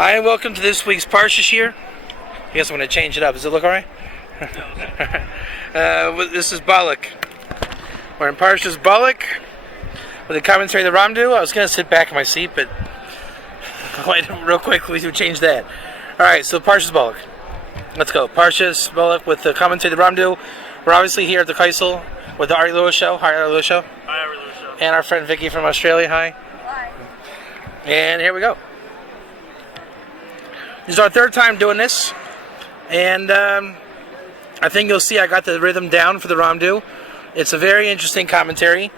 Hi, and welcome to this week's Parashas here. I guess I'm going to change it up. Does it look alright? This is Balak. We're in Parashas Balak with the commentary of the Ramdu. I was going to sit back in my seat, but real quickly to change that. Alright, so Parashas Balak. Let's go. Parashas Balak with the commentary of the Ramdu. We're obviously here at the Kaisel with the Ari Lewis Show. Hi, Ari Lewis Show. Hi, Ari Lewis Show. And our friend Vicky from Australia. Hi. Hi. And here we go. This is our third time doing this, and I think you'll see I got the rhythm down for the Ramdu. It's a very interesting commentary.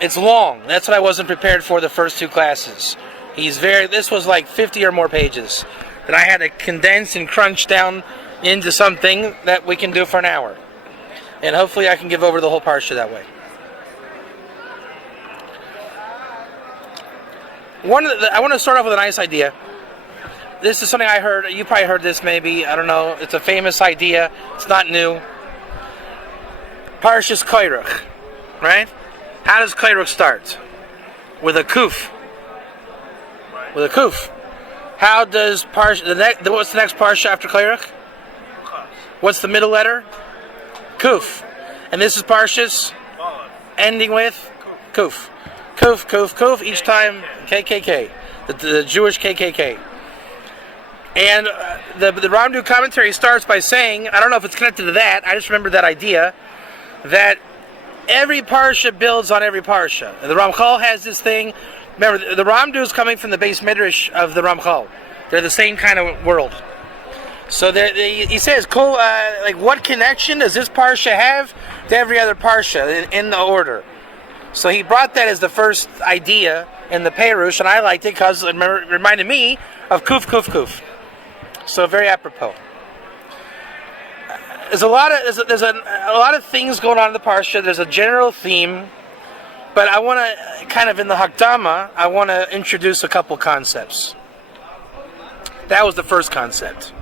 It's long. That's what I wasn't prepared for the first two classes. This was like 50 or more pages that I had to condense and crunch down into something that we can do for an hour. And hopefully I can give over the whole parsha that way. I want to start off with a nice idea. This is something I heard. You probably heard this maybe. I don't know. It's a famous idea. It's not new. Parashas Koirach. Right? How does Koirach start? With a kuf. With a kuf. How does what's the next parsha after Koirach? What's the middle letter? Kuf. And this is Parashas ending with kuf. Kuf, kuf, kuf. Each time KKK. The Jewish KKK. And the Ramdu commentary starts by saying, I don't know if it's connected to that, I just remember that idea, that every parsha builds on every parsha. And the Ramchal has this thing. Remember, the Ramdu is coming from the base midrash of the Ramchal. They're the same kind of world. So he says, what connection does this parsha have to every other parsha in the order? So he brought that as the first idea in the Perush, and I liked it because it reminded me of Kuf, Kuf, Kuf. So very apropos. There's a lot of things going on in the parsha. There's a general theme, but I want to kind of in the Hakdama, I want to introduce a couple concepts. That was the first concept.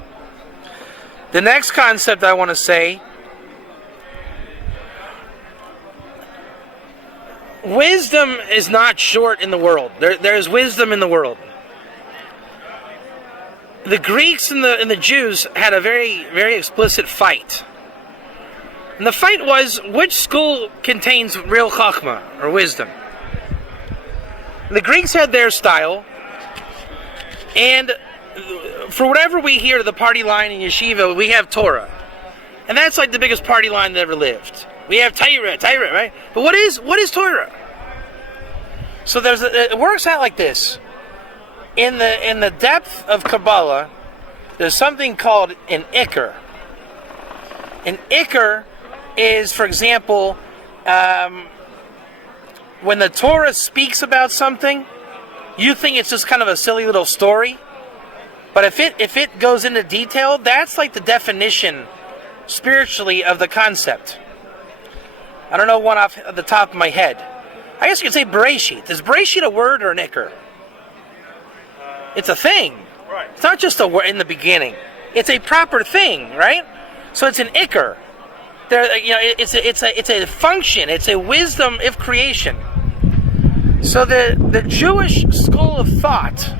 The next concept I want to say, wisdom is not short in the world. There's wisdom in the world. The Greeks and the Jews had a very, very explicit fight. And the fight was, which school contains real chachma, or wisdom? The Greeks had their style, and for whatever we hear to the party line in yeshiva, we have Torah. And that's like the biggest party line that ever lived. We have Torah, right? But what is Torah? So it works out like this. In the depth of Kabbalah, there's something called an ikar. An ikar is, for example, when the Torah speaks about something, you think it's just kind of a silly little story. But if it goes into detail, that's like the definition spiritually of the concept. I don't know one off the top of my head. I guess you could say Bereshit. Is Bereshit a word or an ikar? It's a thing. Right. It's not just a word in the beginning. It's a proper thing, right? So it's an ikar. It's a function. It's a wisdom of creation. So the Jewish school of thought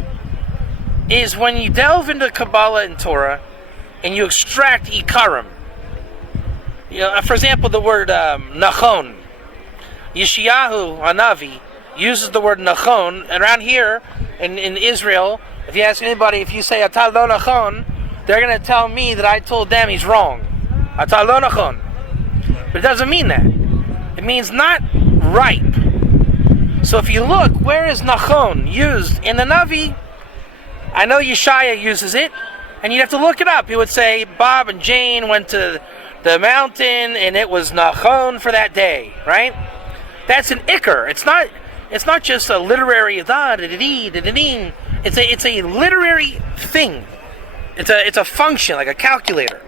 is when you delve into Kabbalah and Torah and you extract ikarim. For example, the word nachon. Yeshayahu Hanavi uses the word nachon. Around here in Israel, if you ask anybody, if you say atal lo nachon, they're going to tell me that I told them he's wrong. Atal lo nachon. But it doesn't mean that. It means not ripe. So if you look, where is nachon used in the Navi? I know Yeshaya uses it, and you'd have to look it up. He would say, Bob and Jane went to the mountain, and it was nachon for that day, right? That's an ikar. It's not just a literary It's a literary thing. It's a function, like a calculator.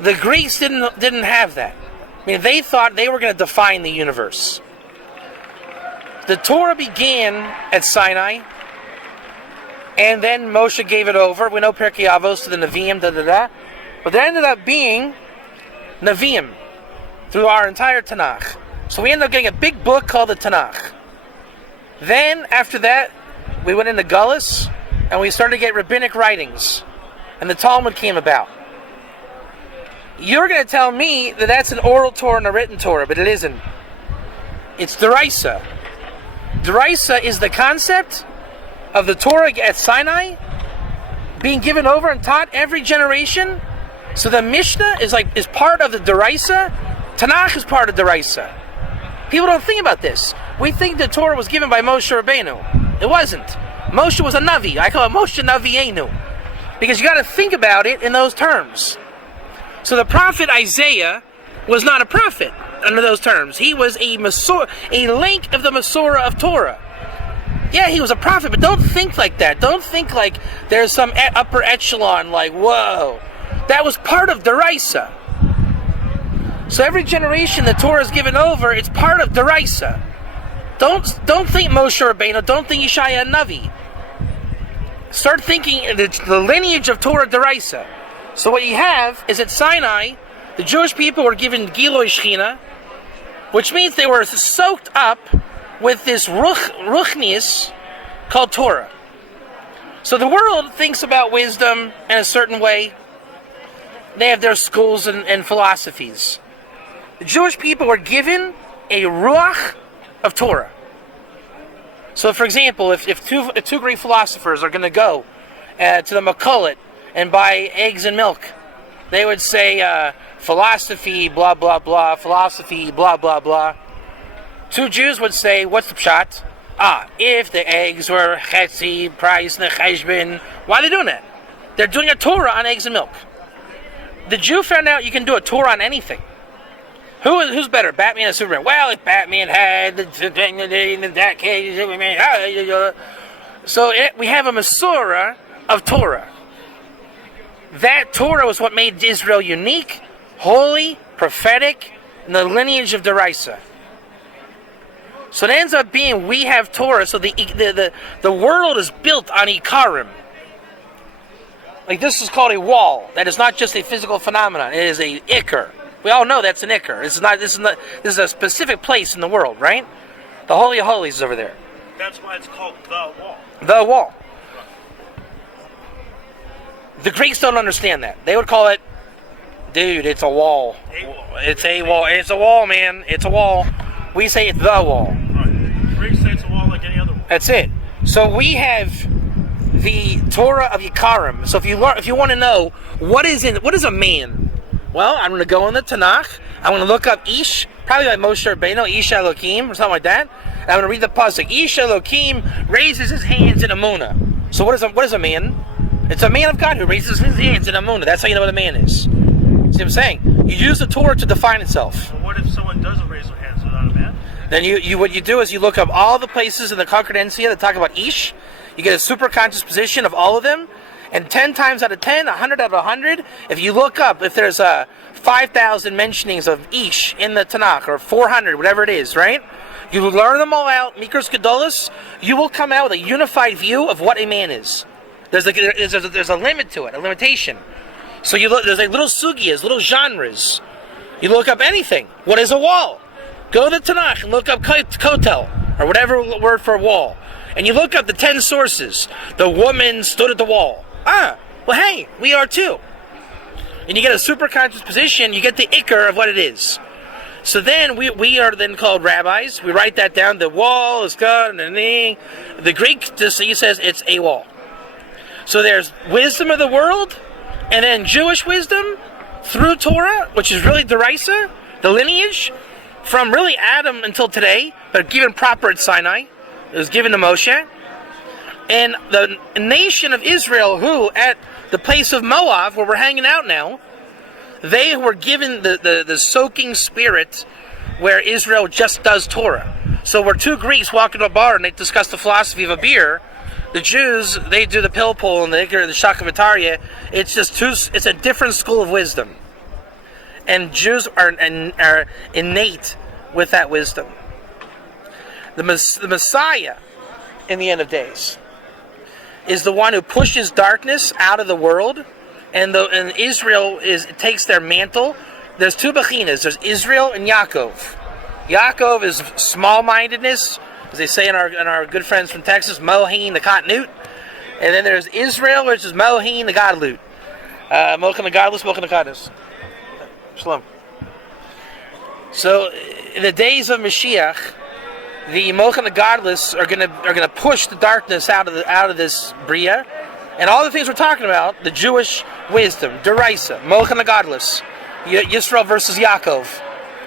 The Greeks didn't have that. I mean, they thought they were going to define the universe. The Torah began at Sinai, and then Moshe gave it over. We know Pirkei Avos to the Nevi'im, but there ended up being Nevi'im through our entire Tanakh. So we ended up getting a big book called the Tanakh. Then, after that, we went into Gullus, and we started to get rabbinic writings, and the Talmud came about. You're going to tell me that that's an oral Torah and a written Torah, but it isn't. It's Deraisa. Deraisa is the concept of the Torah at Sinai being given over and taught every generation. So the Mishnah is part of the Deraisa. Tanakh is part of Deraisa. People don't think about this. We think the Torah was given by Moshe Rabbeinu. It wasn't. Moshe was a Navi. I call it Moshe Navienu. Because you got to think about it in those terms. So the prophet Isaiah was not a prophet under those terms. He was a link of the Masorah of Torah. Yeah, he was a prophet, but don't think like that. Don't think like there's some upper echelon, like, whoa. That was part of Deraisa. So every generation the Torah is given over, it's part of Deraisa. Don't think Moshe Rabbeinu, don't think Yeshaya Navi. Start thinking the lineage of Torah Deraisa. So what you have is at Sinai, the Jewish people were given Giloi Shechina, which means they were soaked up with this ruchnius called Torah. So the world thinks about wisdom in a certain way. They have their schools and philosophies. The Jewish people were given a ruach of Torah. So for example, if two Greek philosophers are going to go to the Makolet and buy eggs and milk, they would say philosophy, blah, blah, blah, philosophy, blah, blah, blah. Two Jews would say, what's the pshat? If the eggs were chetzi, price, necheshbin, why are they doing that? They're doing a Torah on eggs and milk. The Jew found out you can do a Torah on anything. Who's better, Batman or Superman? Well, if Batman had that case, Superman. So we have a Masorah of Torah. That Torah was what made Israel unique, holy, prophetic, and the lineage of Deraisa. So it ends up being we have Torah. So the world is built on Ikarim. Like this is called a wall. That is not just a physical phenomenon. It is a Iker. We all know that's an Iker. This is a specific place in the world, right? The Holy of Holies is over there. That's why it's called the wall. The wall. The Greeks don't understand that. They would call it, dude, it's a wall. It's a wall. It's a wall, man. It's a wall. We say it's the wall. Right. Greeks say it's a wall like any other wall. That's it. So we have the Torah of Yikarim. So if you want to know what is a man, well, I'm going to go in the Tanakh. I'm going to look up Ish, probably like Moshe Rabbeinu, Ish Elokim, or something like that. And I'm going to read the pasuk. Ish Elokim raises his hands in Amunah. So what is a man? It's a man of God who raises his hands in Amunah. That's how you know what a man is. See what I'm saying? You use the Torah to define itself. Well, what if someone doesn't raise their hands? They're not a man? Then what you do is you look up all the places in the Concordancia that talk about Ish. You get a super conscious position of all of them. And 10 times out of 10, 100 out of 100, if you look up, if there's 5,000 mentionings of Ish in the Tanakh, or 400, whatever it is, right? You learn them all out, Mikros Gedolos, you will come out with a unified view of what a man is. There's a limit to it, a limitation. So you look, there's like little sugias, little genres. You look up anything. What is a wall? Go to the Tanakh and look up kotel, or whatever word for a wall. And you look up the 10 sources. The woman stood at the wall. Well hey, we are too. And you get a super conscious position, you get the ikar of what it is. So then we are then called rabbis. We write that down. The wall is God, and the Greek just says it's a wall. So there's wisdom of the world, and then Jewish wisdom through Torah, which is really Deraisa, the lineage, from really Adam until today, but given proper at Sinai. It was given to Moshe. And the nation of Israel, who at the place of Moab, where we're hanging out now, they were given the soaking spirit where Israel just does Torah. So where two Greeks walk into a bar and they discuss the philosophy of a beer, the Jews, they do the pill pull and they do the shakavitarya. It's a different school of wisdom. And Jews are innate with that wisdom. The Messiah, in the end of days, is the one who pushes darkness out of the world, and Israel takes their mantle. There's two Bechinas. There's Israel and Yaakov. Yaakov is small-mindedness, as they say in our good friends from Texas, Mohin, the cotton newt. And then there's Israel, which is Mohin, the god loot. Mochen the godless, Mochen the godless. Shalom. So, in the days of Mashiach, the Mochen the godless are gonna push the darkness out of this Bria, and all the things we're talking about, the Jewish wisdom, Deraisa, Mochen the godless, Yisrael versus Yaakov,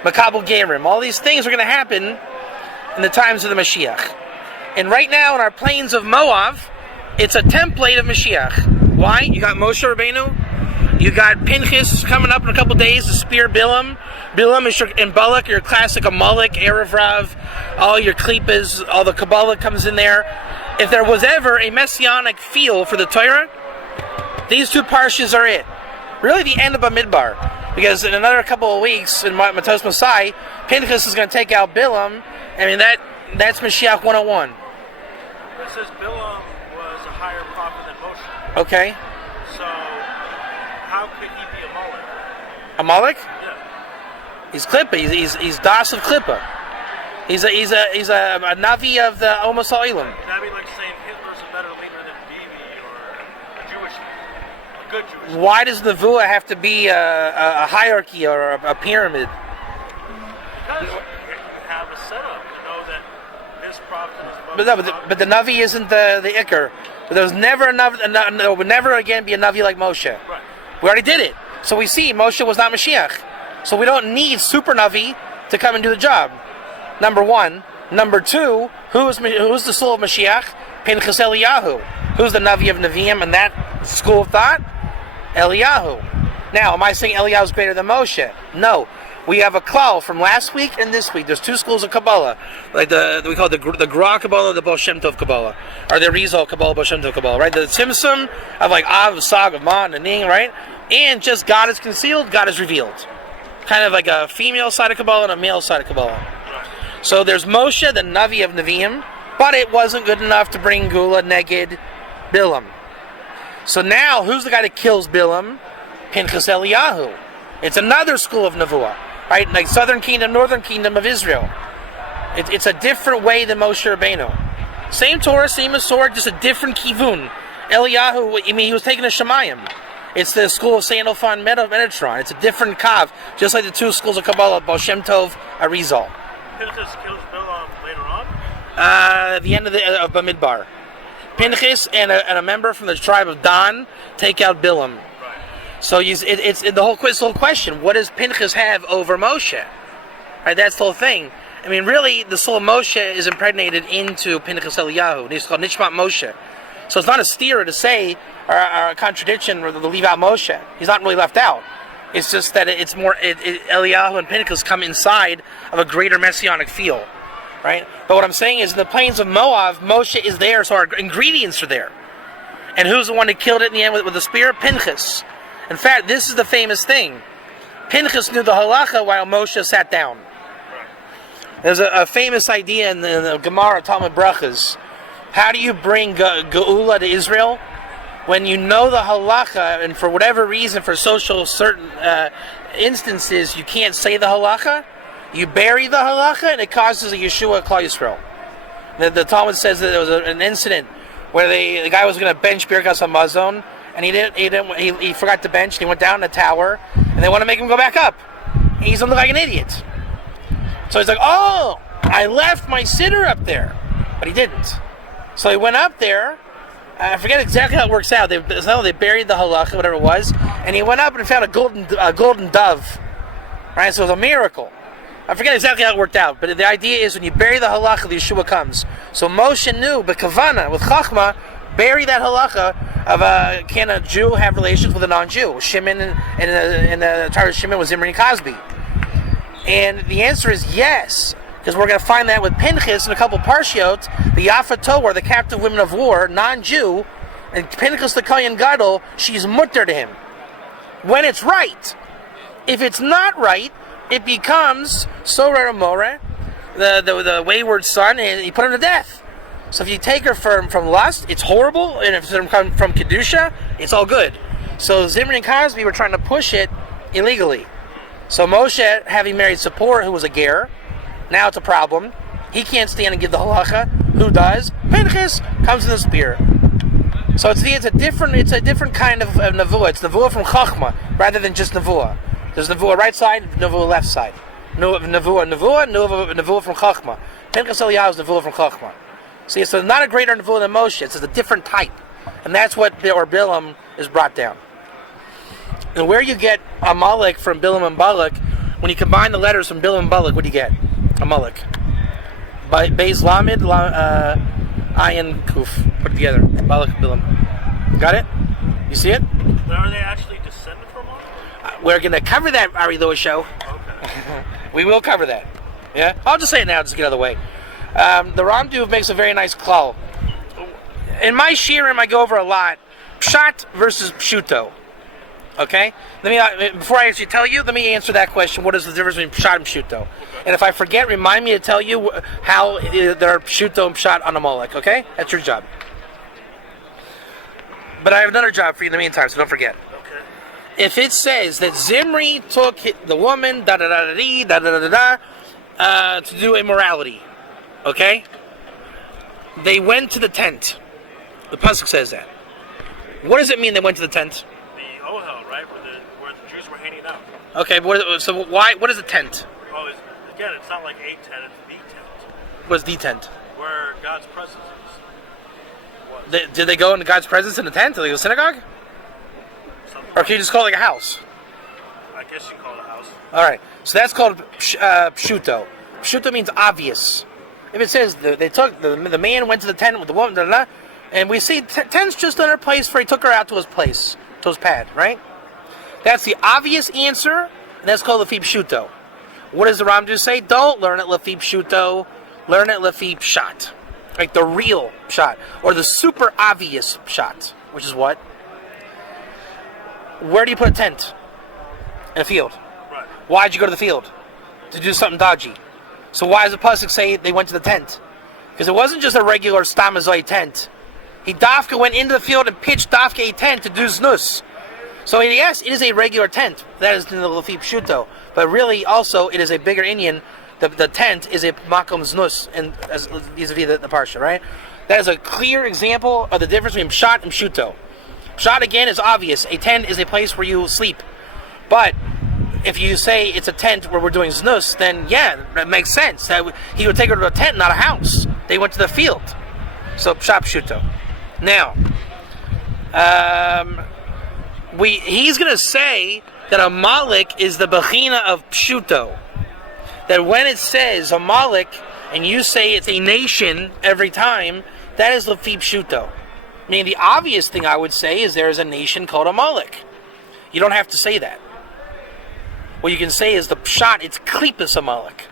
Makabel Gerim, all these things are going to happen in the times of the Mashiach. And right now in our plains of Moab, it's a template of Mashiach. Why? You got Moshe Rabbeinu, you got Pinchas coming up in a couple days to spear Bilam. Bilam is and Balak, your classic Amalek, Erev Rav, all your Klippas, all the Kabbalah comes in there. If there was ever a messianic feel for the Torah, these two parshas are it. Really the end of Bamidbar. Because in another couple of weeks, in Matos Mosai, Pinchas is going to take out Bilam. I mean, that's Mashiach 101. It says Bilam was a higher prophet than Moshe. Okay. So, how could he be a Amalek? Amalek? Yeah. He's Klippa. He's Das of Klippa. He's a Navi of the Omas Ha'ilim. That'd be like saying Hitler's a better leader than Bibi or a Jewish leader. A good Jewish leader. Why does Nevuah have to be a hierarchy or a pyramid? Because you have a setup to know that this prophet is But no, but the Navi isn't the Iker. There was never there would never again be a Navi like Moshe. Right. We already did it. So we see Moshe was not Mashiach. So we don't need super Navi to come and do the job. Number one. Number two, who's the soul of Mashiach? Pinchas Eliyahu. Who's the Navi of Nevi'im in that school of thought? Eliyahu. Now, am I saying Eliyahu is greater than Moshe? No. We have a klal from last week and this week. There's two schools of Kabbalah, like we call it the Gra Kabbalah, the Baal Shem Tov Kabbalah, or the Rizal Kabbalah, Baal Shem Tov Kabbalah, right? The Tzimtzum of like Av, Sag, of Ma, and Ning, right? And just God is concealed, God is revealed. Kind of like a female side of Kabbalah and a male side of Kabbalah. So there's Moshe, the Navi of Nevi'im, but it wasn't good enough to bring Gula, Neged, Bilam. So now, who's the guy that kills Bilam? Pinchas Eliyahu. It's another school of Nevuah, right? Like southern kingdom, northern kingdom of Israel. It's a different way than Moshe Rabbeinu. Same Torah, same Masorah, just a different kivun. Eliyahu, he was taking a Shemayim. It's the school of Sandalphon Metatron. It's a different kav, just like the two schools of Kabbalah, Baal Shem Tov, Arizal. Pinchas kills Bilam later on? At the end of Bamidbar. Pinchas and a member from the tribe of Dan take out Bilam. Right. So it's the whole question. What does Pinchas have over Moshe? Right, that's the whole thing. I mean, really, the soul of Moshe is impregnated into Pinchas Eliyahu. It's called Nishmat Moshe. So it's not a steer to say, or a contradiction, or to leave out Moshe. He's not really left out. It's just that it's more, Eliyahu and Pinchas come inside of a greater messianic feel. Right? But what I'm saying is, in the plains of Moab, Moshe is there, so our ingredients are there. And who's the one that killed it in the end with the spear? Pinchas. In fact, this is the famous thing. Pinchas knew the halacha while Moshe sat down. There's a famous idea in the Gemara, Talmud Brachas. How do you bring Geula to Israel? When you know the halacha, and for whatever reason, for social certain instances, you can't say the halacha, you bury the halacha, and it causes a Yeshua Klal Yisrael. The Talmud says that there was an incident where the guy was going to bench Birkas Hamazon, and he forgot to bench, and he went down the tower, and they want to make him go back up. And he's going to look like an idiot. So he's like, oh, I left my sitter up there. But he didn't. So he went up there. I forget exactly how it works out. They buried the halacha, whatever it was, and he went up and found a golden dove. Right? So it was a miracle. I forget exactly how it worked out, but the idea is when you bury the halacha, the Yeshua comes. So Moshe knew, but Kavana, with Chachma, bury that halacha of can a Jew have relations with a non-Jew? Shimon and the Torah Shimon was Zimri and Cosby. And the answer is yes, because we're going to find that with Pinchas in a couple parshiot, the Yafa Torah, the captive women of war, non-Jew, and Pinchas the Kohen Gadol, she's mutter to him. When it's right. If it's not right, it becomes Sorah More, the wayward son, and you put him to death. So if you take her from lust, it's horrible, and if it's from Kedusha, it's all good. So Zimri and Cosby were trying to push it illegally. So Moshe, having married Zippor, who was a ger, now it's a problem. He can't stand and give the halacha. Who does? Pinchas comes in the spear. So it's a different kind of nevuah. It's nevuah from chachma rather than just nevuah. There's nevuah right side, nevuah left side. Nevuah from chachma. Pinchas Eliyahu is nevuah from chachma. See, so it's not a greater nevuah than Moshe. It's a different type, and that's what Bilam is brought down. And where you get Amalek from Bilam and Balak, when you combine the letters from Bilam and Balak, what do you get? Amalek. By Beis Lamed, Ayin Kuf. Put it together. Balak, Bilam. Got it? You see it? But are they actually descended from Amalek? We're going to cover that, Ari Lewis show. Okay. We will cover that. Yeah? I'll just say it now, just get out of the way. The Ramdu makes a very nice klal. In my shirim, I go over a lot. Pshat versus pshuto. Okay? Before I actually tell you, let me answer that question. What is the difference between pshat and pshuto? And if I forget, remind me to tell you how there are pshuto and pshat on Amalek. Okay? That's your job. But I have another job for you in the meantime, so don't forget. Okay. If it says that Zimri took the woman, to do immorality, okay? They went to the tent. The pasuk says that. What does it mean they went to the tent? The Ohel, right, where the Jews were hanging out. Okay, so why? What is a tent? Oh, again, it's not like a tent; it's the tent. What's the tent? Where God's presence is. Did they go into God's presence in the tent? Did they go to synagogue? Something Or can you just call it like a house? I guess you can call it a house. All right, so that's called pshuto. Pshuto means obvious. If it says they took the man went to the tent with the woman, and we see tent's just another place where he took her out to his place, to his pad, right? That's the obvious answer, and that's called lefi pshuto. What does the Ramdu say? Don't learn it lefi pshuto, learn it lefi pshat, like the real pshat or the super obvious pshat, which is what? Where do you put a tent? In a field. Right. Why'd you go to the field? To do something dodgy. So why does the pasuk say they went to the tent? Because it wasn't just a regular stamazoi tent. He dafka went into the field and pitched dafka a tent to do znus. So yes, it is a regular tent. That is in the lefi pshuto. But really, also, it is a bigger Indian. The tent is a makom znus, and vis-a-vis the parsha, right? That is a clear example of the difference between pshat and pshuto. Pshat again is obvious. A tent is a place where you sleep. But if you say it's a tent where we're doing znus, then yeah, that makes sense. That he would take her to a tent, not a house. They went to the field. So pshat pshuto. Now, he's going to say that Amalek is the bechina of pshuto. That when it says Amalek, and you say it's a nation every time, that is lefi pshuto. I mean, the obvious thing I would say is there is a nation called Amalek. You don't have to say that. What you can say is the pshat, it's klipas Amalek.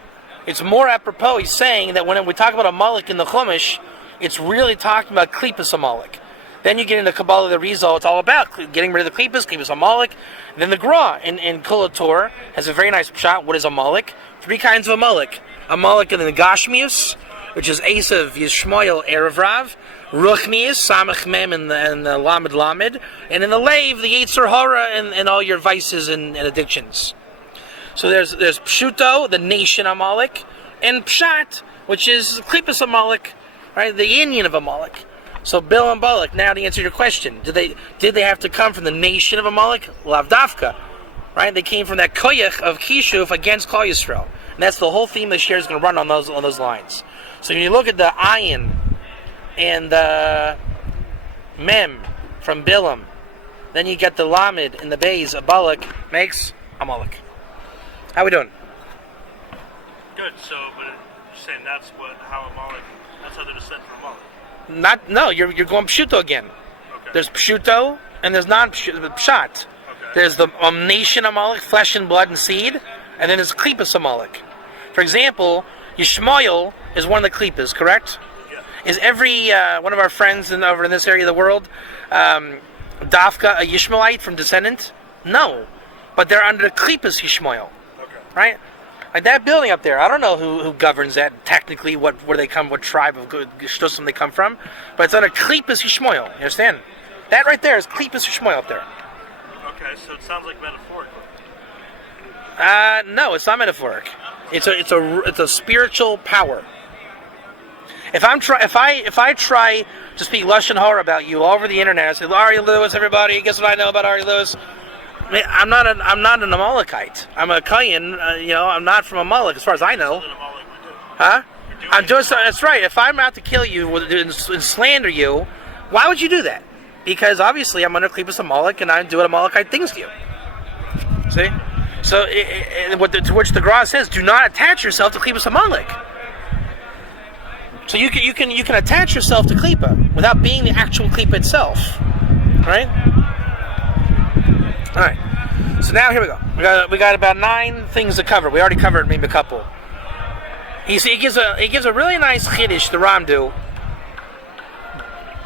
It's more apropos, he's saying that when we talk about Amalek in the Chumash, it's really talking about klipas Amalek. Then you get into Kabbalah the Rizal, it's all about getting rid of the klipas Amalek. And then the Gra in Kol HaTorah has a very nice pshat. What is Amalek? 3 kinds of Amalek. Amalek in the Gashmius, which is Esav, Yishmael, Erev Rav. Ruchnius, Samach Mem, and the Lamed Lamed. And in the Lev, the Yetzer Hara, and all your vices and addictions. So there's Pshuto, the nation Amalek, and Pshat, which is Klipas Amalek, right? The Indian of Amalek. So Bill and Balak. Now to answer your question, did they have to come from the nation of Amalek? Lavdafka, right? They came from that koyach of Kishuf against Klal Yisrael, and that's the whole theme this year is going to run on those lines. So when you look at the Ayin and the Mem from Bilam, then you get the Lamed and the Beis of Balak makes Amalek. How we doing? Good. So, but you're saying that's how they're descent from Amalek. You're going Pshuto again. Okay. There's Pshuto and there's non-Pshat. Okay. There's the nation Amalek, flesh and blood and seed, and then there's Klipas Amalek. For example, Yishmael is one of the Klipas, correct? Yeah. Is every one of our friends over in this area of the world Dafka a Yishmaelite from descendant? No. But they're under the Klipas Yishmael. Okay. Right? Like that building up there, I don't know who governs that technically, where they come, what tribe of Shtusim they come from, but it's under Klipas Yishmael. You understand? That right there is Klipas Yishmael up there. Okay, so it sounds like metaphorical. No, it's not metaphoric. It's a spiritual power. If I try to speak lashon hara about you all over the internet, I say Ari Lewis, everybody, guess what I know about Ari Lewis? I'm not an Amalekite. I'm a Kayan. I'm not from Amalek, as far as I know. Huh? I'm doing so. That's right. If I'm out to kill you and slander you, why would you do that? Because obviously I'm under Klipas Amalek and I'm doing Amalekite things to you. See? So, to which the Gra says, do not attach yourself to Klipas Amalek. So you can attach yourself to Klipa without being the actual Klipa itself, right? All right. So now here we go. We got about 9 things to cover. We already covered maybe a couple. He gives a really nice chiddush, the Ramdu.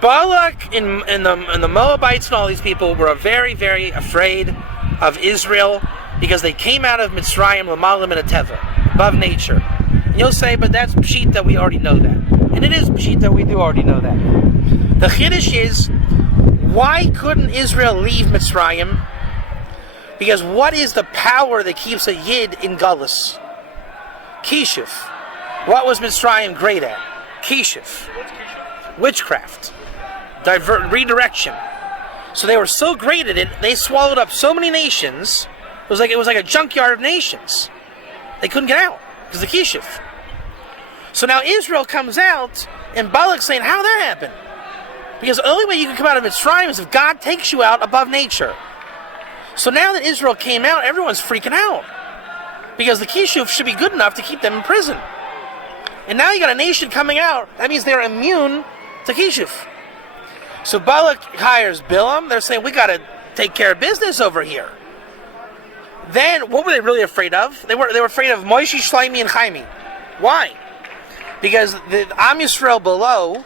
Balak and the Moabites and all these people were very, very afraid of Israel because they came out of Mitzrayim, Lamalim, and Ateva, above nature. And you'll say, but that's Pshita, we already know that. And it is Pshita, we do already know that. The Chiddush is, why couldn't Israel leave Mitzrayim? Because what is the power that keeps a Yid in Gullus? Kishuf. What was Mitzrayim great at? Kishuf. Witchcraft. Redirection. So they were so great at it, they swallowed up so many nations. It was like a junkyard of nations. They couldn't get out because of the Kishuf. So now Israel comes out, and Balak saying, how that happened? Because the only way you can come out of Mitzrayim is if God takes you out above nature. So now that Israel came out, everyone's freaking out. Because the Kishuf should be good enough to keep them in prison. And now you got a nation coming out, that means they're immune to Kishuf. So Balak hires Bilam, they're saying, we got to take care of business over here. Then, what were they really afraid of? They were afraid of Moshe, Shlomi, and Chaimi. Why? Because the Am Yisrael below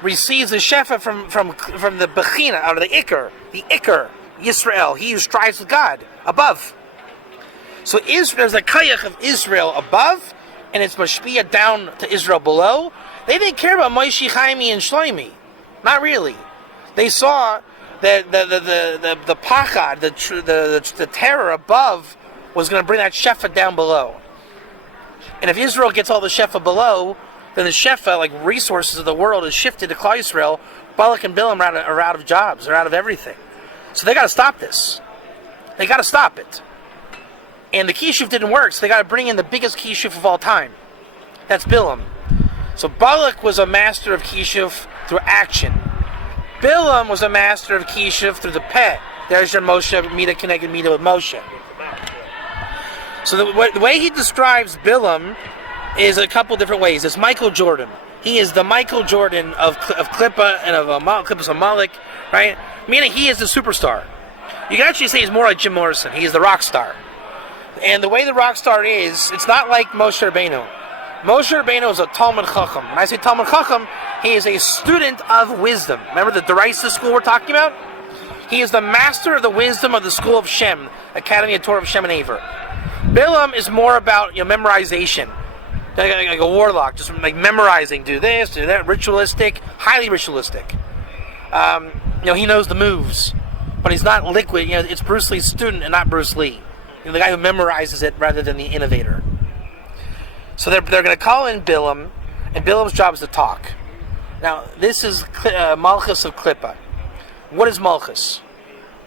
receives the shefa from the Bechina, out of the Iker, Yisrael, he who strives with God, above. So there's a kayach of Israel above, and it's mashpia down to Israel below. They didn't care about Moshe, Chaimi, and Shlomi. Not really. They saw that the pachad, the terror above, was going to bring that shefa down below. And if Israel gets all the shefa below, then the shefa, like resources of the world, is shifted to Klal Yisrael. Balak and Bilam are out of jobs. They're out of everything. So they got to stop this. They got to stop it. And the Kishuf didn't work, so they got to bring in the biggest Kishuf of all time. That's Bilam. So Balak was a master of Kishuf through action. Bilam was a master of Kishuf through the peh. There's your Moshe, Mida connected Mida with Moshe. So the way he describes Bilam is a couple different ways. It's Michael Jordan. He is the Michael Jordan of Klippa and of Klippas Amalek, right? Meaning he is the superstar. You can actually say he's more like Jim Morrison. He is the rock star. And the way the rock star is, it's not like Moshe Rabbeinu. Moshe Rabbeinu is a Talmud Chacham. When I say Talmud Chacham, he is a student of wisdom. Remember the Deraisa school we're talking about? He is the master of the wisdom of the school of Shem, Academy of Torah of Shem and Aver. Bilam is more about memorization, like a warlock, just like memorizing. Do this, do that, ritualistic, highly ritualistic. He knows the moves, but he's not liquid. It's Bruce Lee's student and not Bruce Lee. The guy who memorizes it rather than the innovator. So they're going to call in Bilam, and Bilam's job is to talk. Now, this is Malchus of Klippa. What is Malchus?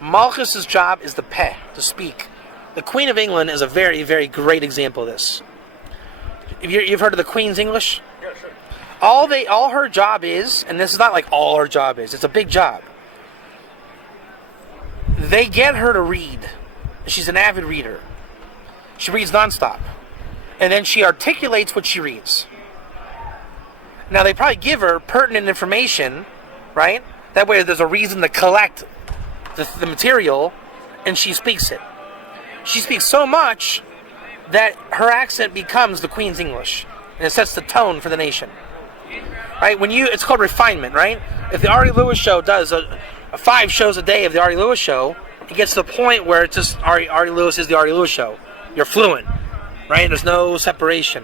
Malchus's job is the peh, to speak. The Queen of England is a very, very great example of this. You've heard of the Queen's English? Yeah, sure. All her job is, and this is not like all her job is, it's a big job. They get her to read. She's an avid reader. She reads nonstop. And then she articulates what she reads. Now, they probably give her pertinent information, right? That way there's a reason to collect the material, and she speaks it. She speaks so much that her accent becomes the Queen's English, and it sets the tone for the nation. Right? It's called refinement, right? If the Ari Lewis show does 5 shows a day of the Ari Lewis show, it gets to the point where it's just Ari Lewis is the Ari Lewis show. You're fluent, right? There's no separation.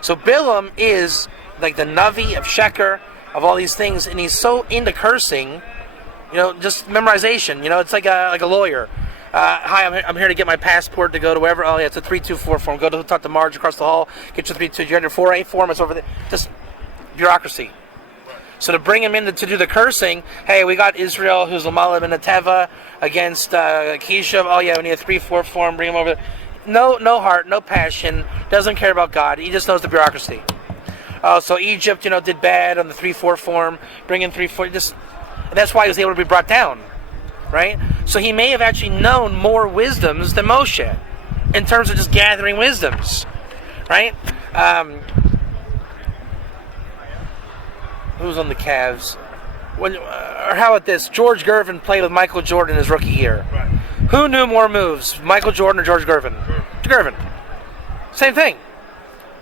So Bilam is like the Navi of Sheker, of all these things, and he's so into cursing, just memorization. It's like a lawyer. Hi, I'm here to get my passport to go to wherever. Oh yeah, it's a 324 form. Go to talk to Marge across the hall. Get your 324. You're under 4A form. It's over there. Just bureaucracy. So to bring him in to do the cursing, hey, we got Israel, who's Lamalim and Teva, against Kishav. Oh yeah, we need a 3-4 form, bring him over there. No heart, no passion, doesn't care about God. He just knows the bureaucracy. Oh, so Egypt, did bad on the 3-4 form, bring in 3-4, and that's why he was able to be brought down, right? So he may have actually known more wisdoms than Moshe, in terms of just gathering wisdoms, right? Who's on the Cavs? Or how about this? George Gervin played with Michael Jordan his rookie year. Right. Who knew more moves, Michael Jordan or George Gervin? Gervin. Same thing.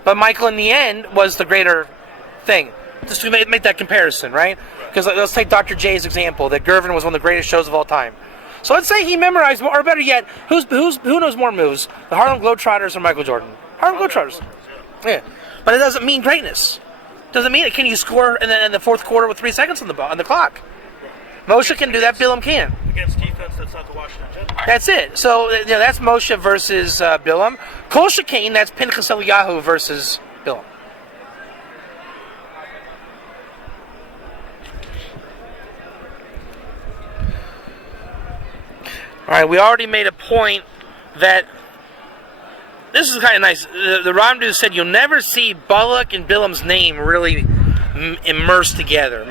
But Michael, in the end, was the greater thing. Just to make that comparison, right? Because let's take Dr. J's example, that Gervin was one of the greatest shows of all time. So let's say he memorized more, or better yet, who knows more moves? The Harlem Globetrotters or Michael Jordan? Harlem Globetrotters. Yeah. But it doesn't mean greatness. Doesn't mean it. Can you score in the fourth quarter with 3 seconds on the clock? Moshe can do that. Bilam can. Against defense, that's not the Washington Generals. That's it. So that's Moshe versus Bilam. Kol Shekain, that's Pinchas Eliyahu versus Bilam. All right, we already made a point that this is kind of nice. The Ramdu said you'll never see Balak and Bilam's name really meshed together.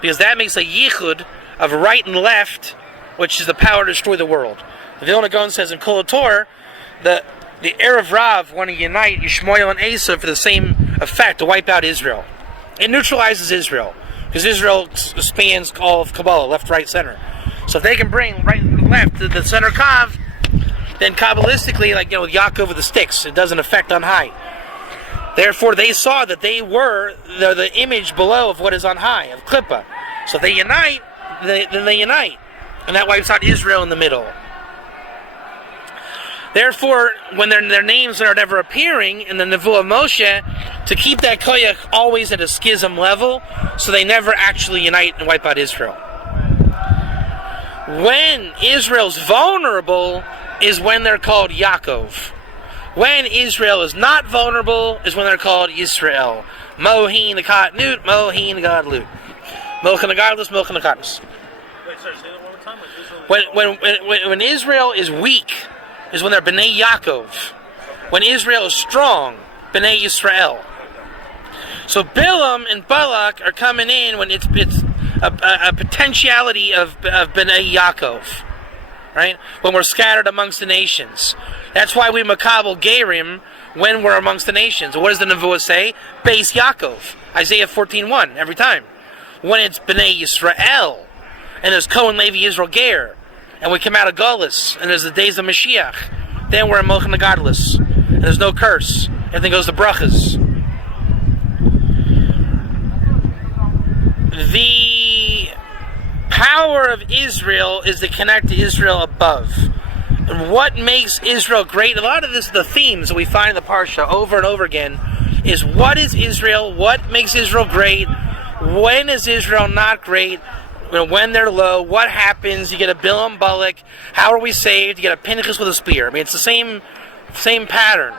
Because that makes a yichud of right and left, which is the power to destroy the world. The Vilna Gaon says in Kol Torah, the Erev Rav want to unite Yishmael and Esav for the same effect, to wipe out Israel. It neutralizes Israel, because Israel spans all of Kabbalah, left, right, center. So if they can bring right and left to the center Kav, then Kabbalistically, with Yaakov with the sticks, it doesn't affect on high. Therefore, they saw that they were the image below of what is on high, of Klippa. So if they unite, then they unite. And that wipes out Israel in the middle. Therefore, when their names are never appearing in the Nevuah of Moshe, to keep that koyach always at a schism level, so they never actually unite and wipe out Israel. When Israel's vulnerable is when they're called Yaakov. When Israel is not vulnerable is when they're called Yisrael. Mohin Akatnut, Mohin Gadlut. Mohin Agadlus, Mohin Akadus. Wait, sorry, say that one more time? When Israel is weak is when they're Bnei Yaakov. When Israel is strong, Bnei Yisrael. So Bilam and Balak are coming in when it's a potentiality of Bnei Yaakov. Right? When we're scattered amongst the nations. That's why we makabel Gerim when we're amongst the nations. What does the Nevuah say? Beis Yaakov. Isaiah 14:1 every time. When it's Bnei Yisrael, and there's Cohen Levi Israel Ger, and we come out of Golus, and there's the days of Mashiach, then we're in Mochen Agadlus, and there's no curse. Everything goes to brachas. The power of Israel is to connect to Israel above. And what makes Israel great, a lot of this, the themes that we find in the Parsha over and over again, is what is Israel, what makes Israel great, when is Israel not great, when they're low, what happens, you get a Bilam Balak, how are we saved, you get a Pinchas with a spear. I mean, it's the same pattern.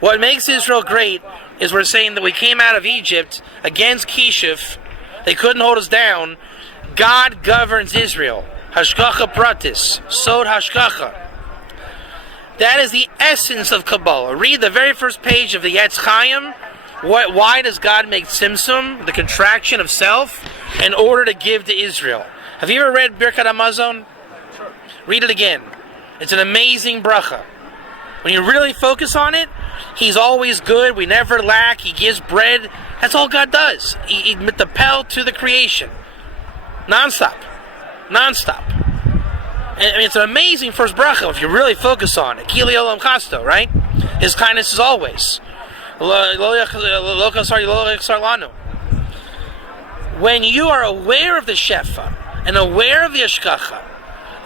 What makes Israel great is we're saying that we came out of Egypt against Kishiv, they couldn't hold us down. God governs Israel. Hashgacha pratis. Sod hashgacha. That is the essence of Kabbalah. Read the very first page of the Yetz Chaim. Why does God make Tzimtzum, the contraction of self, in order to give to Israel? Have you ever read Birkat Hamazon? Read it again. It's an amazing bracha. When you really focus on it, He's always good. We never lack. He gives bread. That's all God does. He mitapel to the creation. Non-stop. And I mean, it's an amazing first bracha if you really focus on it. Kili olam chasto, right? His kindness is always. When you are aware of the Shefa and aware of the Ashkacha,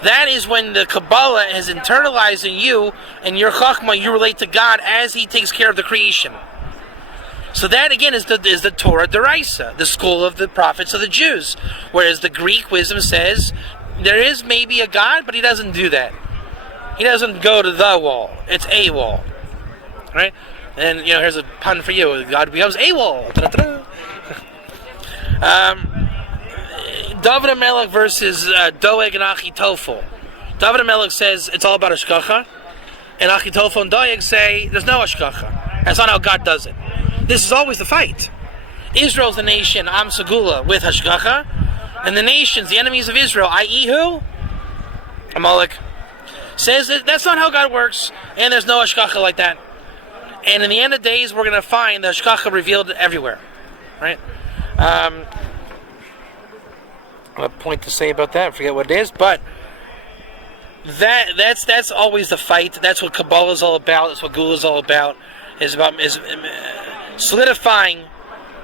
that is when the Kabbalah has internalized in you, and your Chachma, you relate to God as He takes care of the creation. So that again is the Torah Deraisa, the school of the prophets of the Jews. Whereas the Greek wisdom says there is maybe a God, but He doesn't do that. He doesn't go to the wall. It's a wall. Right? And here's a pun for you: God becomes AWOL. David HaMelech versus Doeg and Achitofel. David HaMelech says it's all about Hashgacha, and Achitofel and Doeg say there's no Hashgacha. That's not how God does it. This is always the fight. Israel's the nation, Am Segula, with Hashgacha, and the nations, the enemies of Israel, i.e. who? Amalek, says that that's not how God works, and there's no Hashgacha like that. And in the end of days, we're going to find the Hashgacha revealed everywhere. Right? I have a point to say about that. I forget what it is, but that's always the fight. That's what Kabbalah is all about. That's what Gula is all about. Is solidifying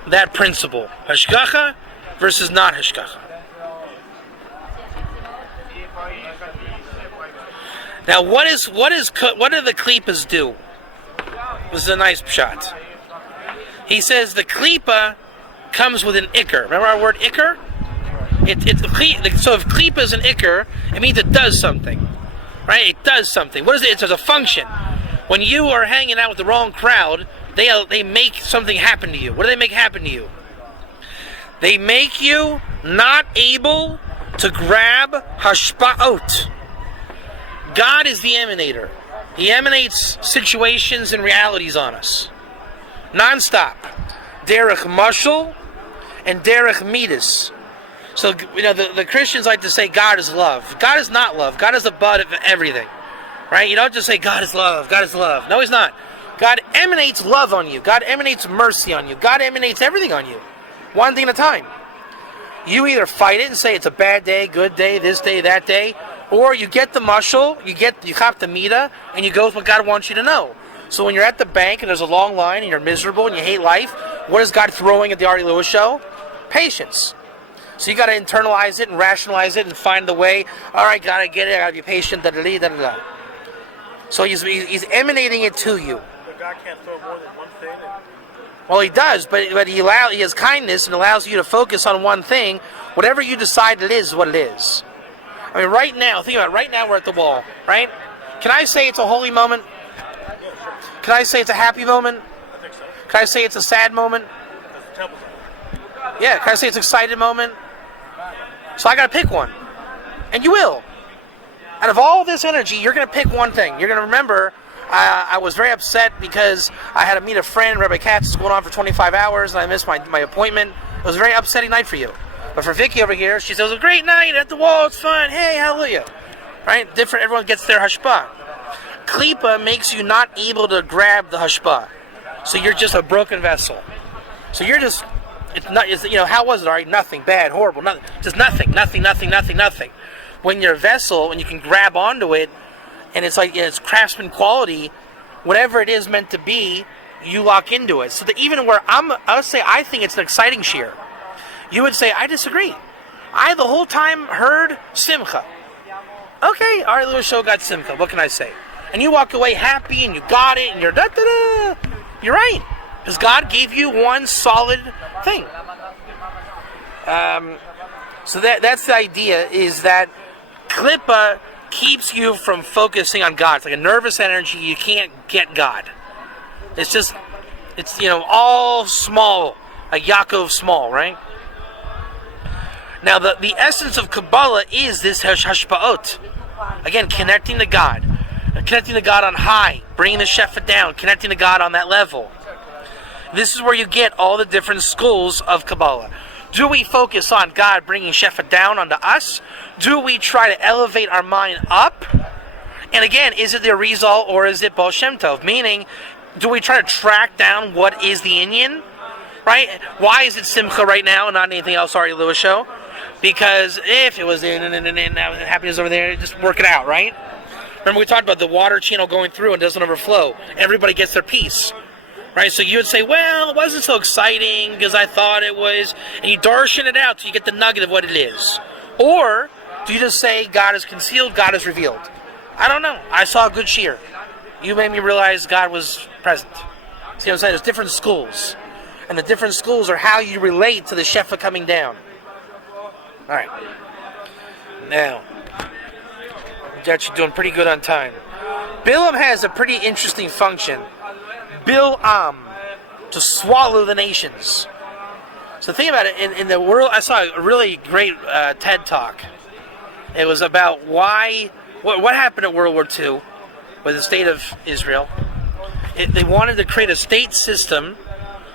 that principle: Hashgacha versus not Hashgacha. Now, what do the Klippas do? This is a nice shot. He says the Klippa comes with an Iker. Remember our word Iker? So if Klippa is an Iker, it means it does something. Right? It does something. What is it? It's a function. When you are hanging out with the wrong crowd, they make something happen to you. What do they make happen to you? They make you not able to grab hashpa'ot. God is the emanator. He emanates situations and realities on us. Non-stop. Derech mashal and derech midas. So, the Christians like to say God is love. God is not love. God is the bud of everything. Right? You don't just say God is love. God is love. No, He's not. God emanates love on you. God emanates mercy on you. God emanates everything on you. One thing at a time. You either fight it and say it's a bad day, good day, this day, that day, or you get the mashal, you cop the mita, and you go with what God wants you to know. So when you're at the bank and there's a long line and you're miserable and you hate life, what is God throwing at the Ari Lewis show? Patience. So you got to internalize it and rationalize it and find the way. All right, God, I get it. I got to be patient. Da-da-da-da-da. So he's emanating it to you. But God can't throw more than one thing. Well, He does, but He has kindness and allows you to focus on one thing. Whatever you decide it is what it is. I mean, right now, think about it. Right now we're at the wall, right? Can I say it's a holy moment? Can I say it's a happy moment? I think so. Can I say it's a sad moment? Because the temple's on. Yeah, can I say it's an excited moment? So I got to pick one. And you will. Out of all this energy, you're going to pick one thing. You're going to remember, I was very upset because I had to meet a friend. Rabbi Katz is going on for 25 hours, and I missed my appointment. It was a very upsetting night for you. But for Vicky over here, she says, it was a great night at the wall, it's fun, hey, hallelujah. Right? Different, everyone gets their hashpah. Klippa makes you not able to grab the hashpah. So you're just a broken vessel. So you're just, how was it, all right? Nothing, bad, horrible, nothing. Just nothing. When you're a vessel and you can grab onto it, and it's like, it's craftsman quality, whatever it is meant to be, you lock into it. So that even where I'll say I think it's an exciting shear. You would say, I disagree. I the whole time heard Simcha. Okay, our little show got Simcha. What can I say? And you walk away happy and you got it and you're da-da-da. You're right. Because God gave you one solid thing. So that's the idea, is that Klippa keeps you from focusing on God. It's like a nervous energy. You can't get God. It's just, all small. Like Yaakov small, right? Now, the essence of Kabbalah is this hashpa'ot. Again, connecting to God. Connecting to God on high. Bringing the Shefa down. Connecting to God on that level. This is where you get all the different schools of Kabbalah. Do we focus on God bringing Shefa down onto us? Do we try to elevate our mind up? And again, is it the Arizal or is it Baal Shem Tov? Meaning, do we try to track down what is the Inyan? Right? Why is it Simcha right now and not anything else, Ari Lewis show? Because if it was happiness over there, just work it out, right? Remember we talked about the water channel going through and doesn't overflow. Everybody gets their piece. Right? So you would say, well, it wasn't so exciting because I thought it was, and you darshan it out so you get the nugget of what it is. Or do you just say God is concealed, God is revealed? I don't know. I saw a good cheer. You made me realize God was present. See what I'm saying? There's different schools. And the different schools are how you relate to the Shefa coming down. Alright. Now, got you doing pretty good on time. Bilam has a pretty interesting function. Bil'am, to swallow the nations. So think about it. In the world, I saw a really great TED Talk. It was about what happened in World War II with the state of Israel. They wanted to create a state system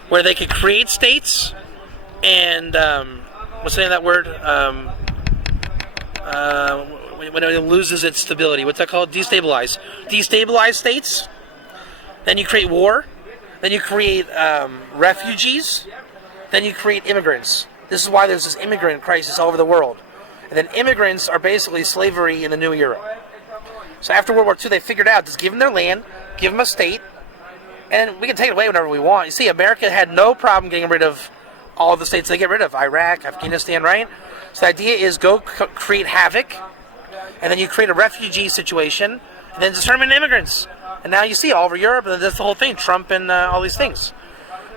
where they could create states and what's the name of that word? When it loses its stability, what's that called? Destabilize. Destabilize states. Then you create war. Then you create refugees. Then you create immigrants. This is why there's this immigrant crisis all over the world. And then immigrants are basically slavery in the new era. So after World War II, they figured out, just give them their land, give them a state, and we can take it away whenever we want. You see, America had no problem getting rid of all the states they get rid of. Iraq, Afghanistan, right? So the idea is go create havoc, and then you create a refugee situation, and then determine immigrants. And now you see all over Europe, and that's the whole thing, Trump and all these things.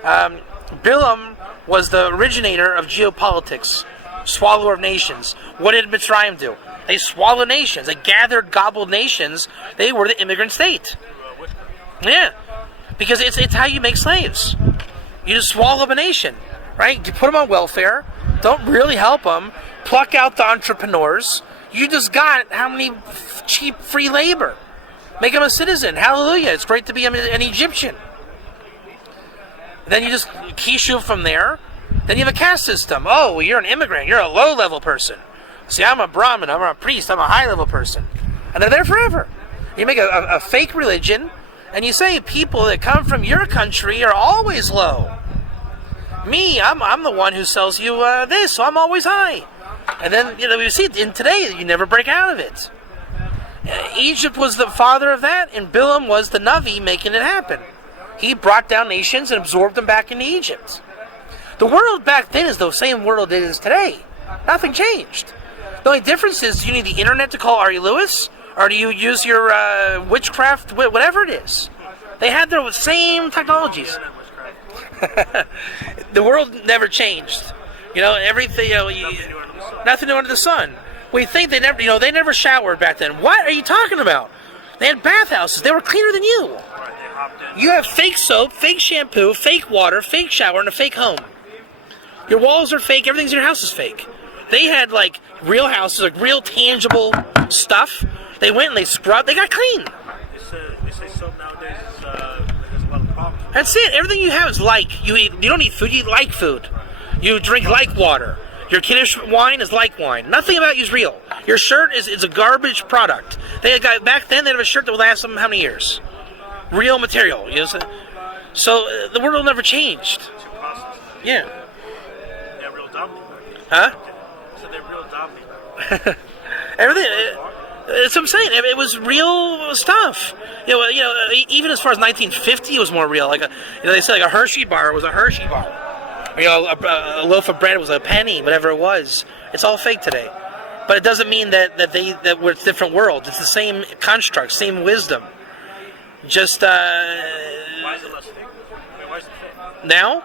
Bilam was the originator of geopolitics, swallower of nations. What did Mitzrayim do? They swallowed nations. They gathered, gobbled nations. They were the immigrant state. Yeah. Because it's how you make slaves. You just swallow up a nation, right? You put them on welfare, don't really help them, pluck out the entrepreneurs. You just got how many cheap free labor? Make them a citizen. Hallelujah. It's great to be an Egyptian. Then you just kishuv from there. Then you have a caste system. Oh, well, you're an immigrant. You're a low-level person. See, I'm a Brahmin. I'm a priest. I'm a high-level person. And they're there forever. You make a fake religion, and you say people that come from your country are always low. Me, I'm the one who sells you this, so I'm always high. And then, we see in today, you never break out of it. Egypt was the father of that, and Bilam was the Navi making it happen. He brought down nations and absorbed them back into Egypt. The world back then is the same world it is today. Nothing changed. The only difference is, do you need the internet to call Ari Lewis? Or do you use your Witchcraft, whatever it is? They had their same technologies. The world never changed. Everything, nothing new under the sun. We think they never showered back then. What are you talking about? They had bathhouses. They were cleaner than you. You have fake soap, fake shampoo, fake water, fake shower, and a fake home. Your walls are fake. Everything's in your house is fake. They had real houses, real tangible stuff. They went and they scrubbed. They got clean. They say soap nowadays has a lot of problems. That's it. Everything you have is like. You don't eat food. You eat like food. You drink like water. Your Kiddush wine is like wine. Nothing about you is real. Your shirt is a garbage product. Back then they had a shirt that would last them how many years? Real material. So the world never changed. Yeah. They're real dumb. Huh? So they're real dumb. Everything. That's what I'm saying. It was real stuff. Even as far as 1950, it was more real. They said a Hershey bar was a Hershey bar. A loaf of bread was a penny, whatever it was. It's all fake today. But it doesn't mean that we're different worlds. It's the same construct, same wisdom. Just Why is it less fake? Why is it fake? Now?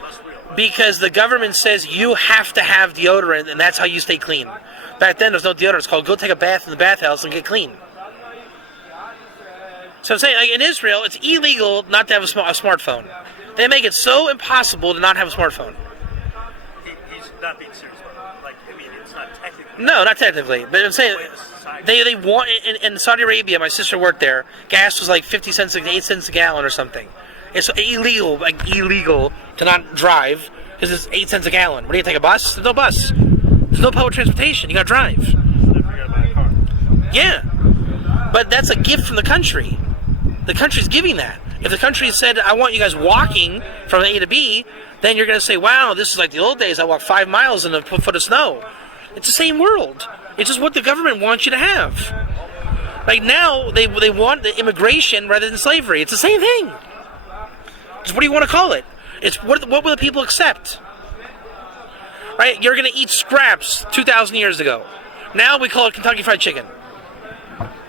Less real. Because the government says you have to have deodorant, and that's how you stay clean. Back then, there's no deodorant. It's called go take a bath in the bathhouse and get clean. So I'm saying, in Israel, it's illegal not to have a smartphone. They make it so impossible to not have a smartphone. He's not being serious about it. It's not technically. No, not technically. But I'm saying, they want, in Saudi Arabia, my sister worked there, gas was 50 cents, 8 cents a gallon or something. It's illegal to not drive because it's 8 cents a gallon. What do you take, a bus? There's no bus. There's no public transportation. You gotta drive. So they forgot about a car. Yeah. But that's a gift from the country. The country's giving that. If the country said, I want you guys walking from A to B, then you're going to say, wow, this is like the old days. I walked 5 miles in a foot of snow. It's the same world. It's just what the government wants you to have. Now, they want the immigration rather than slavery. It's the same thing. Just what do you want to call it? It's what will the people accept? Right? You're going to eat scraps 2,000 years ago. Now we call it Kentucky Fried Chicken.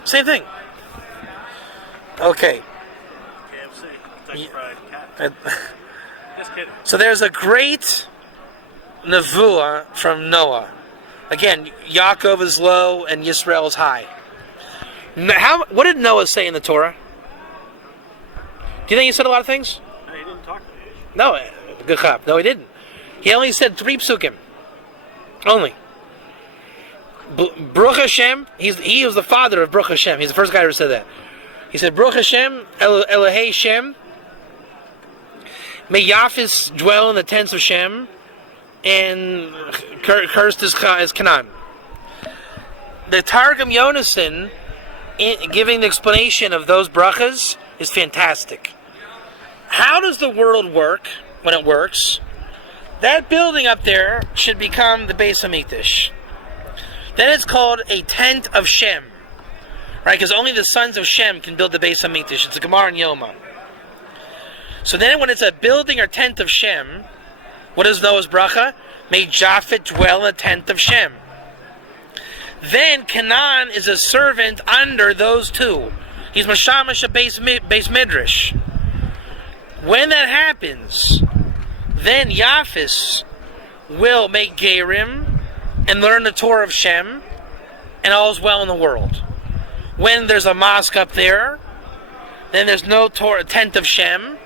Same thing. Okay. KFC, Kentucky Fried Cat. Just kidding. So there's a great nevuah from Noah. Again, Yaakov is low and Yisrael is high. What did Noah say in the Torah? Do you think he said a lot of things? No, he didn't talk to me. No, good chap. No, he didn't. He only said 3 psukim. Only. Baruch Hashem, he was the father of Baruch Hashem. He's the first guy who said that. He said, Baruch Hashem, Elohei Shem, may Yafis dwell in the tents of Shem, and cursed is Canaan. The Targum Yonason, giving the explanation of those brachas, is fantastic. How does the world work when it works? That building up there should become the Beis Hamikdash. Then it's called a tent of Shem, right? Because only the sons of Shem can build the Beis Hamikdash. It's a Gemara and Yoma. So then, when it's a building or tent of Shem, what is Noah's bracha? May Japhet dwell in the tent of Shem. Then Canaan is a servant under those two. He's Mashamash a Beis Midrash. When that happens, then Yafis will make Gerim and learn the Torah of Shem, and all's well in the world. When there's a mosque up there, then there's no tent of Shem,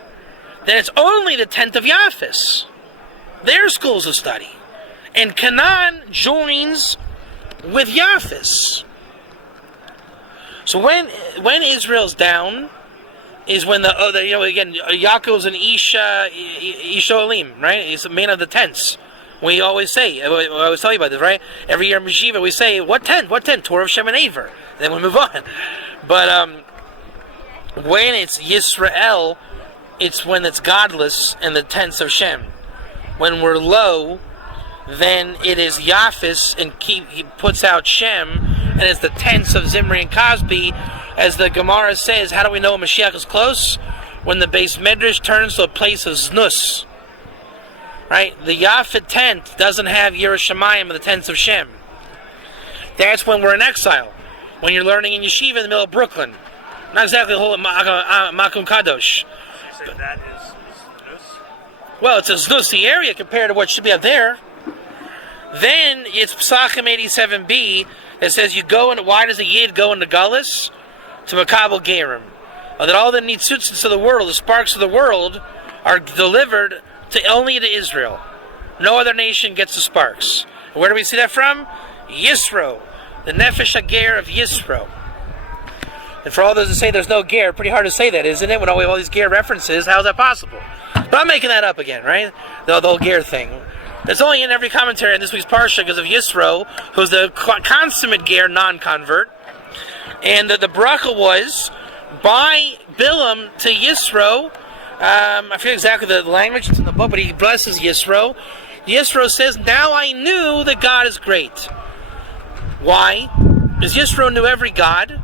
then it's only the tent of Yafis. Their schools of study. And Canaan joins with Yafis. So when Israel's down, is when Yaakov's an Isha Olim, right? He's the man of the tents. We always say, I always tell you about this, right? Every year in Meshiva we say, what tent? What tent? Torah of Shem and Aver. Then we move on. But when it's Yisrael, it's when it's godless and the tents of Shem. When we're low, then it is Yafis and he puts out Shem, and it's the tents of Zimri and Cosby. As the Gemara says, how do we know Mashiach is close? When the Beis Medrash turns to a place of Znus. Right? The Yafet tent doesn't have Yerushalayim and the tents of Shem. That's when we're in exile. When you're learning in yeshiva in the middle of Brooklyn. Not exactly the whole Makum Kadosh. You say that is Znus? Well, it's a Znusy area compared to what should be up there. Then it's Psachim 87b that says you go in. Why does a Yid go into Gullus? To Makabel Gerim. That all the Nitzutzits of the world, the sparks of the world, are delivered only to Israel. No other nation gets the sparks. And where do we see that from? Yisro. The Nefesh HaGer of Yisro. And for all those that say there's no Ger, pretty hard to say that, isn't it? When we have all these Ger references, how is that possible? But I'm making that up again, right? The whole Ger thing. That's only in every commentary in this week's Parsha because of Yisro, who's the consummate Ger non-convert. And the bracha was by Bilam to Yisro. I forget exactly the language, it's in the book, but he blesses Yisro. Yisro says, now I knew that God is great. Why? Because Yisro knew every God.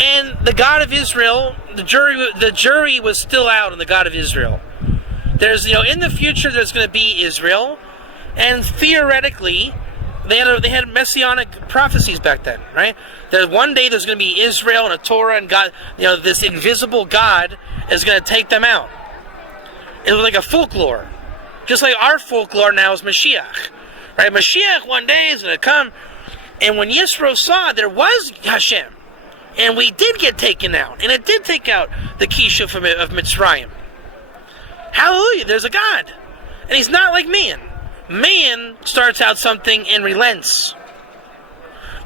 And the God of Israel, the jury was still out on the God of Israel. There's, in the future there's going to be Israel. And theoretically, they had messianic prophecies back then, right? That one day there's going to be Israel and a Torah and God, this invisible God is going to take them out. It was like a folklore. Just like our folklore now is Mashiach. Right? Mashiach one day is going to come. And when Yisro saw there was Hashem, and we did get taken out, and it did take out the Kishu of Mitzrayim. Hallelujah, there's a God. And he's not like man. Man starts out something and relents.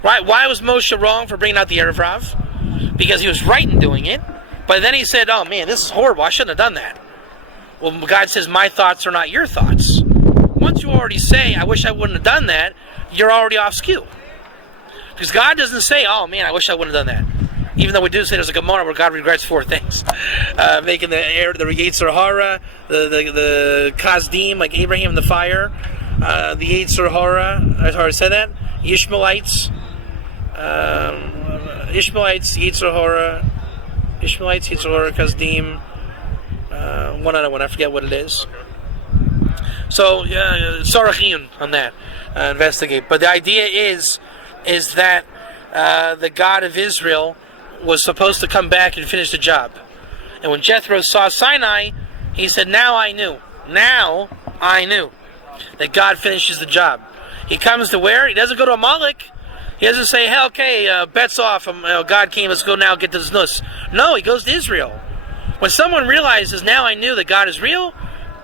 Right? Why was Moshe wrong for bringing out the Erev Rav? Because he was right in doing it. But then he said, oh man, this is horrible. I shouldn't have done that. Well, God says, my thoughts are not your thoughts. Once you already say, I wish I wouldn't have done that, you're already off skew. Because God doesn't say, oh man, I wish I wouldn't have done that. Even though we do say there's a Gemara where God regrets 4 things. Making the Yetzer Hara, the Kasdim, like Abraham in the fire, the Yetzer Hara, I already said that, Ishmaelites, Yetzer Hara, Kasdim, one other one, I forget what it is. So, Sarachiyun on that, investigate. But the idea is that the God of Israel was supposed to come back and finish the job. And when Jethro saw Sinai, he said, now I knew that God finishes the job. He comes to where? He doesn't go to Amalek. He doesn't say, hey, okay, bets off, God came, let's go now get to Znus. No, he goes to Israel. When someone realizes, now I knew that God is real,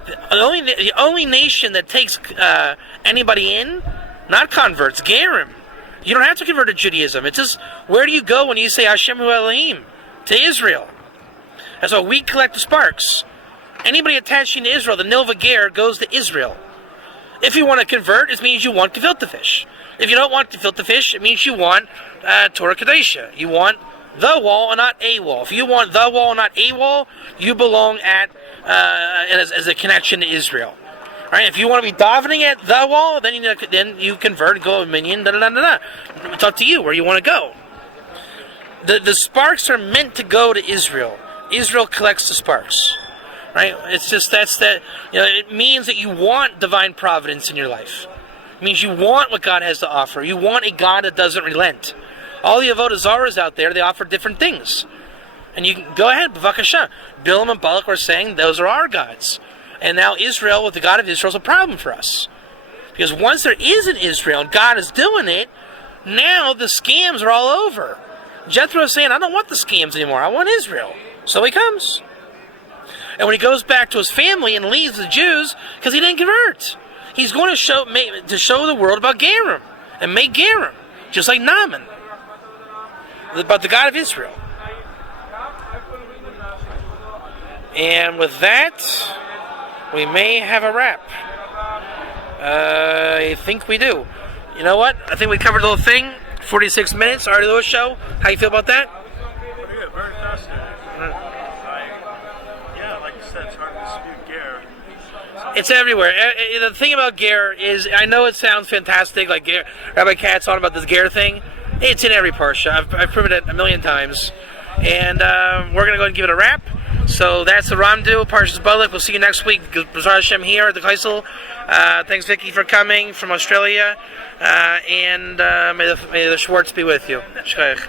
the only nation that takes anybody in, not converts, Gerim. You don't have to convert to Judaism. It's just, where do you go when you say Hashem Hu Elohim? To Israel. That's why we collect the sparks. Anybody attaching to Israel, the Nilva Ger, goes to Israel. If you want to convert, it means you want gefilte fish. If you don't want gefilte fish, it means you want Torah Kadesha. You want the wall and not a wall. If you want the wall and not a wall, you belong at as a connection to Israel. All right. If you want to be davening at the wall, then you convert and go a minion. It's up to you where you want to go. The sparks are meant to go to Israel. Israel collects the sparks. Right? It's just it means that you want divine providence in your life. It means you want what God has to offer. You want a God that doesn't relent. All the Avodah Zarahs out there, they offer different things. And you can go ahead, b'vakasha. Bilam and Balak were saying those are our gods. And now Israel, with the God of Israel, is a problem for us. Because once there is an Israel and God is doing it, now the scams are all over. Jethro is saying, I don't want the scams anymore. I want Israel. So he comes. And when he goes back to his family and leaves the Jews, because he didn't convert, he's going to show the world about Gerim and make Gerim, just like Naaman, about the God of Israel. And with that, we may have a wrap. I think we do. You know what? I think we covered the whole thing. 46 minutes, Artie Lewis show. How you feel about that? Pretty good, very fascinating. Like you said, it's hard to dispute Ger. It's everywhere. The thing about Ger is, I know it sounds fantastic, like Rabbi Katz on about this Ger thing. It's in every parsha. I've proven it a million times. And we're going to go ahead and give it a wrap. So that's the Ramdu, Parashas Balak. We'll see you next week. B'ezras Hashem here at the Kaisel. Thanks, Vicky, for coming from Australia. And may the Schwartz be with you. Shkoyach.